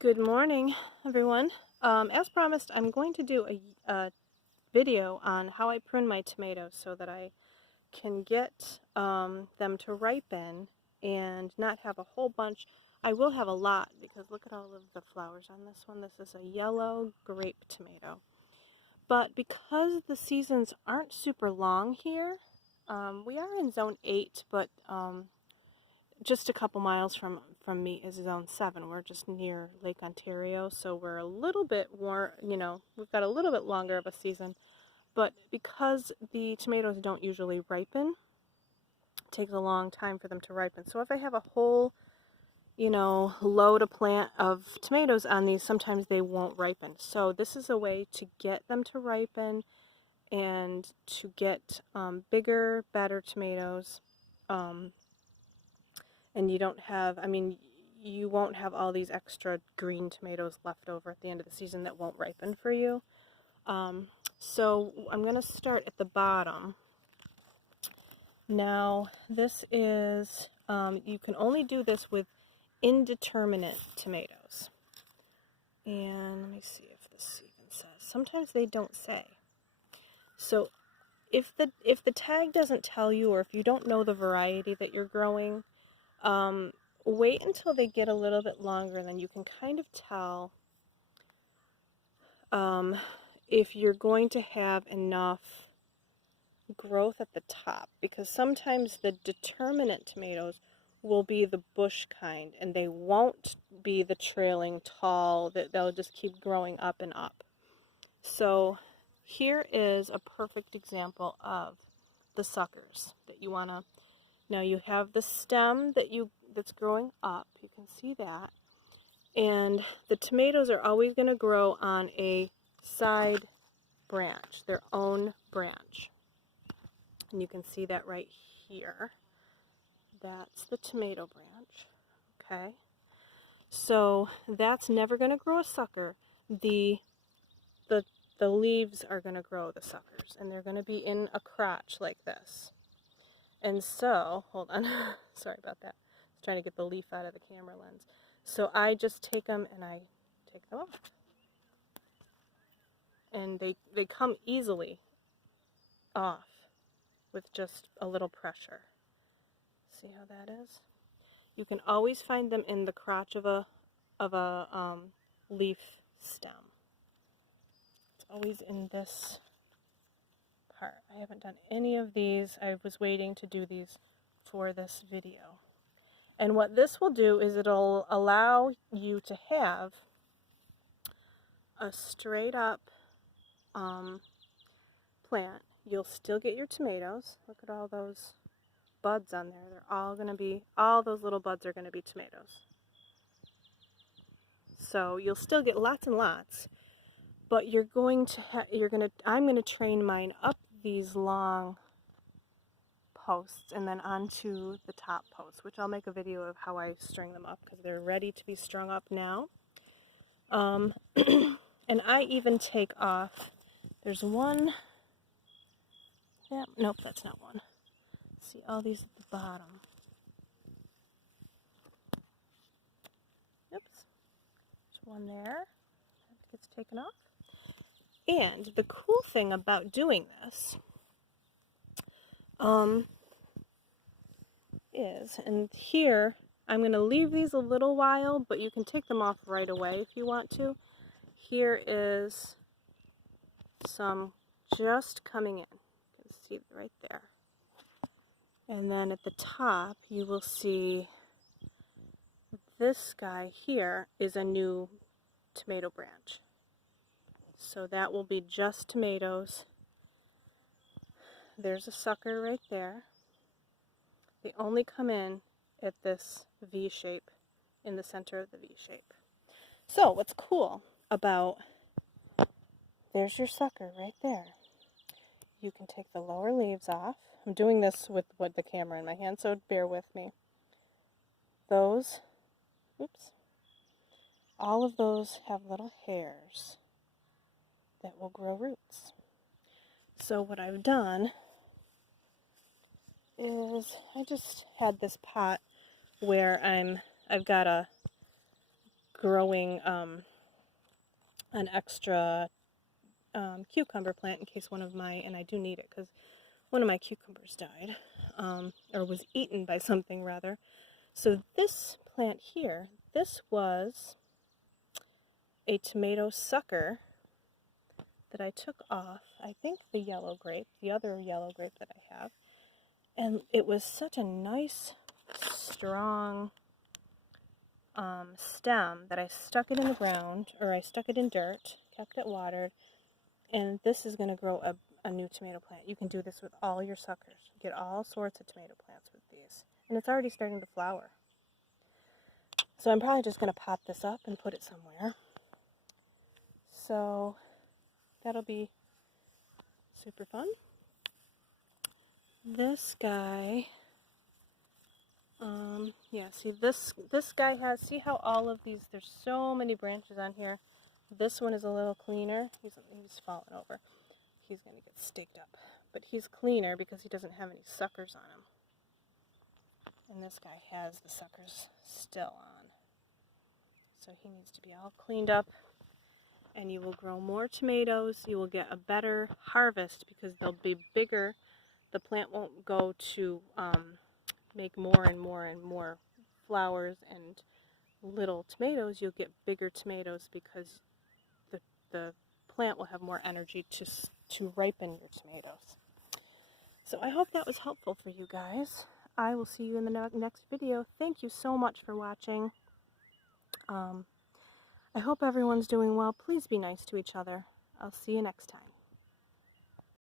Good morning, everyone. As promised, I'm going to do a video on how I prune my tomatoes so that I can get them to ripen and not have a whole bunch. I will have a lot because look at all of the flowers on this one. This is a yellow grape tomato. But because the seasons aren't super long here, we are in zone 8, but just a couple miles from me is zone 7. We're just near Lake Ontario, so we're a little bit more, we've got a little bit longer of a season. But because the tomatoes don't usually ripen, it takes a long time for them to ripen. So if I have a whole, load of tomatoes on these, sometimes they won't ripen. So this is a way to get them to ripen and to get bigger, better tomatoes. And you don't have, you won't have all these extra green tomatoes left over at the end of the season that won't ripen for you. So I'm going to start at the bottom. Now, this is, you can only do this with indeterminate tomatoes. And let me see if this even says. Sometimes they don't say. So if the tag doesn't tell you, or if you don't know the variety that you're growing, wait until they get a little bit longer, then you can kind of tell if you're going to have enough growth at the top, because sometimes the determinate tomatoes will be the bush kind and they won't be the trailing tall, that they'll just keep growing up and up. So here is a perfect example of the suckers that you want to. Now you have the stem that's growing up, you can see that, and the tomatoes are always going to grow on a side branch, their own branch. And you can see that right here. That's the tomato branch, okay? So that's never going to grow a sucker. The leaves are going to grow the suckers, and they're going to be in a crotch like this. And so, hold on, sorry about that. I was trying to get the leaf out of the camera lens. So I just take them and I take them off. And they come easily off with just a little pressure. See how that is? You can always find them in the crotch of a leaf stem. It's always in this part. I haven't done any of these. I was waiting to do these for this video. And what this will do is it'll allow you to have a straight up plant. You'll still get your tomatoes. Look at all those buds on there. They're all going to be, all those little buds are going to be tomatoes. So you'll still get lots and lots, but you're going to, I'm going to train mine up these long posts and then onto the top posts, which I'll make a video of how I string them up because they're ready to be strung up now. And I even take off, there's one, yeah, nope, that's not one. See all these at the bottom. Oops, there's one there, that gets taken off. And the cool thing about doing this is, and here I'm going to leave these a little while, but you can take them off right away if you want to. Here is some just coming in. You can see right there. And then at the top you will see this guy here is a new tomato branch. So that will be just tomatoes. There's a sucker right there. They only come in at this V shape, in the center of the V shape. So what's cool about, there's your sucker right there. You can take the lower leaves off. I'm doing this with the camera in my hand, so bear with me. Those, oops, all of those have little hairs that will grow roots. So what I've done is I just had this pot where I've got a growing an extra cucumber plant in case one of my, and I do need it because one of my cucumbers died, or was eaten by something rather. So this plant here, this was a tomato sucker that I took off, I think the yellow grape, the other yellow grape that I have, and it was such a nice, strong stem that I stuck it in the ground, or I stuck it in dirt, kept it watered, and this is going to grow a new tomato plant. You can do this with all your suckers. You get all sorts of tomato plants with these, and it's already starting to flower. So I'm probably just going to pop this up and put it somewhere. So that'll be super fun. This guy, yeah, see this guy has, see how all of these, there's so many branches on here. This one is a little cleaner. He's falling over. He's going to get staked up. But he's cleaner because he doesn't have any suckers on him. And this guy has the suckers still on. So he needs to be all cleaned up. And you will grow more tomatoes. You will get a better harvest because they'll be bigger. The plant won't go to make more and more and more flowers and little tomatoes. You'll get bigger tomatoes because the plant will have more energy to ripen your tomatoes. So I hope that was helpful for you guys. I will see you in the next video. Thank you so much for watching. I hope everyone's doing well. Please be nice to each other. I'll see you next time.